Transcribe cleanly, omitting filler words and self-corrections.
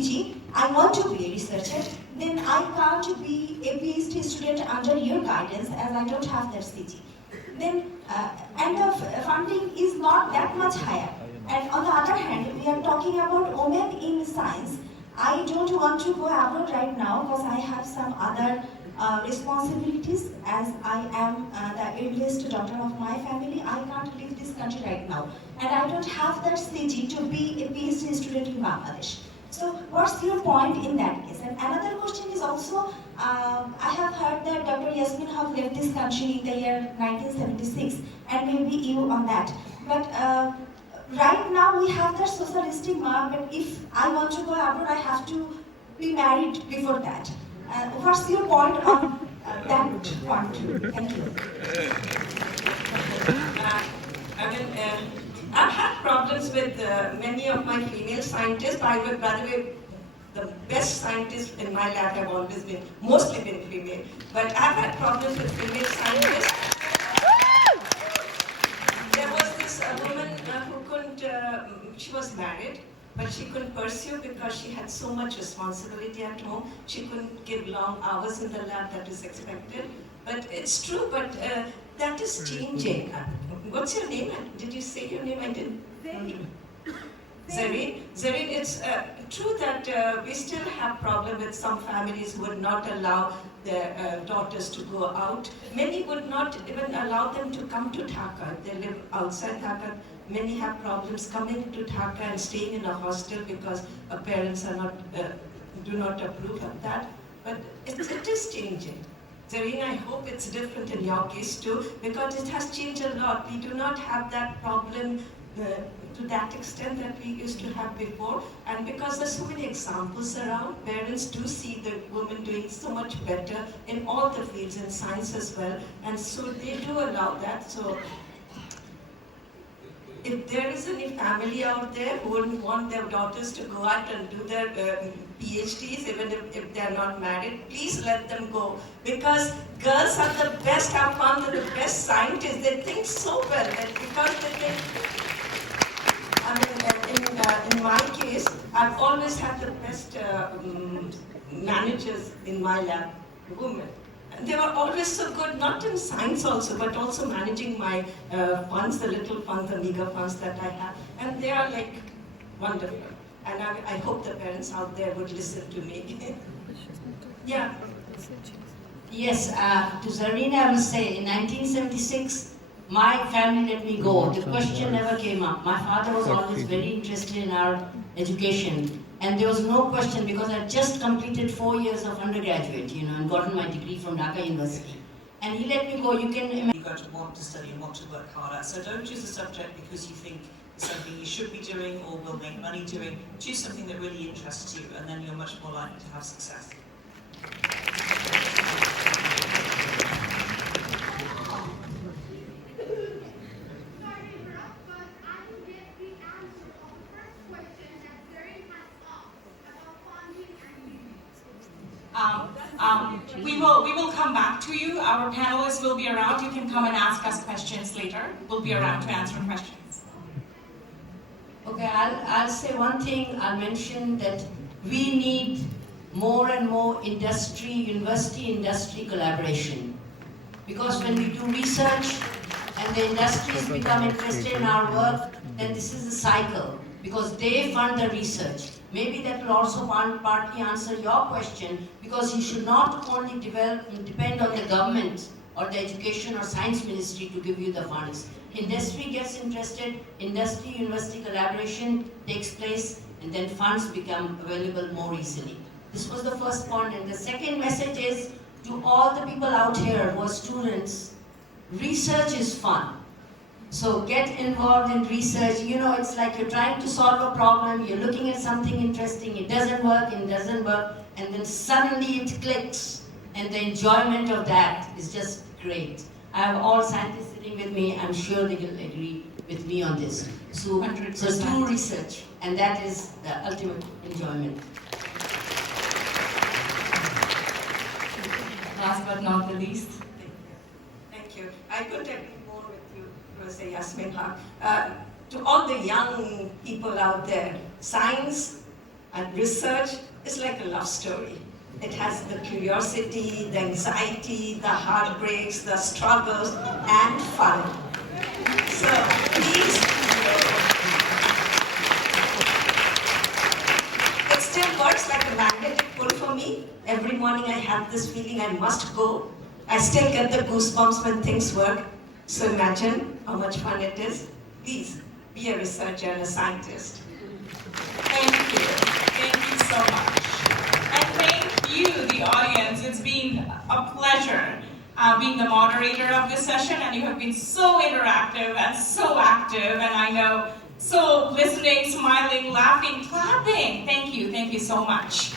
PG, I want to be a researcher, then I can't be a PhD student under your guidance as I don't have that CG. Then, and the funding is not that much higher. And on the other hand, we are talking about women in science. I don't want to go abroad right now because I have some other responsibilities as I am the eldest daughter of my family. I can't leave this country right now. And I don't have that CG to be a PhD student in Bangladesh. So what's your point in that case? And another question is also, I have heard that Dr. Yasmeen have left this country in the year 1976, and maybe you on that. But right now we have that social stigma, but if I want to go abroad, I have to be married before that. What's your point on that point too? Thank you. I've had problems with many of my female scientists. By the way, the best scientists in my lab have always been, mostly been female. But I've had problems with female scientists. There was this woman who couldn't, she was married, but she couldn't pursue because she had so much responsibility at home. She couldn't give long hours in the lab that is expected. But it's true, but that is changing. What's your name? Did you say your name? I didn't. Zareen. Zareen, it's true that we still have problem with some families who would not allow their daughters to go out. Many would not even allow them to come to Dhaka. They live outside Dhaka. Many have problems coming to Dhaka and staying in a hostel because parents are not, do not approve of that. But it is changing. Zareen, I hope it's different in your case too, because it has changed a lot. We do not have that problem to that extent that we used to have before. And because there's so many examples around, parents do see the women doing so much better in all the fields, in science as well. And so they do allow that. So if there is any family out there who wouldn't want their daughters to go out and do their PhDs, even if they're not married, please let them go. Because girls are the best, have found the best scientists. They think so well, that because they think, in my case, I've always had the best managers in my lab, women. They were always so good, not in science also, but also managing my funds, the little funds, the meager funds that I have. And they are like wonderful. And I hope the parents out there would listen to me. Yeah. Yes, to Zareen I will say, in 1976, my family let me go. The question never came up. My father was always very interested in our education. And there was no question because I just completed 4 years of undergraduate, and gotten my degree from Dhaka University. And he let me go. You can imagine. You're going to want to study and want to work hard at. So don't choose a subject because you think it's something you should be doing or will make money doing. Choose something that really interests you, and then you're much more likely to have success. We will come back to you. Our panelists will be around. You can come and ask us questions later. We'll be around to answer questions. Okay, I'll say one thing. I'll mention that we need more and more university-industry collaboration. Because when we do research and the industries become interested in our work, then this is a cycle. Because they fund the research. Maybe that will also partly answer your question, because you should not only depend on the government or the education or science ministry to give you the funds. Industry gets interested, industry-university collaboration takes place, and then funds become available more easily. This was the first point. And the second message is to all the people out here who are students, research is fun. So get involved in research. It's like you're trying to solve a problem, you're looking at something interesting, it doesn't work, and then suddenly it clicks, and the enjoyment of that is just great. I have all scientists sitting with me, I'm sure they will agree with me on this. So do research, and that is the ultimate enjoyment. Last but not the least. Thank you. I couldn't agree more with you, Professor Yasmeen Haque. To all the young people out there, science And research is like a love story. It has the curiosity, the anxiety, the heartbreaks, the struggles, and fun. So please, it still works like a magnetic pull for me. Every morning I have this feeling I must go. I still get the goosebumps when things work. So imagine how much fun it is. Please, be a researcher and a scientist. Thank you. Thank you so much. And thank you, the audience. It's been a pleasure being the moderator of this session, and you have been so interactive and so active, and I know so listening, smiling, laughing, clapping. Thank you so much.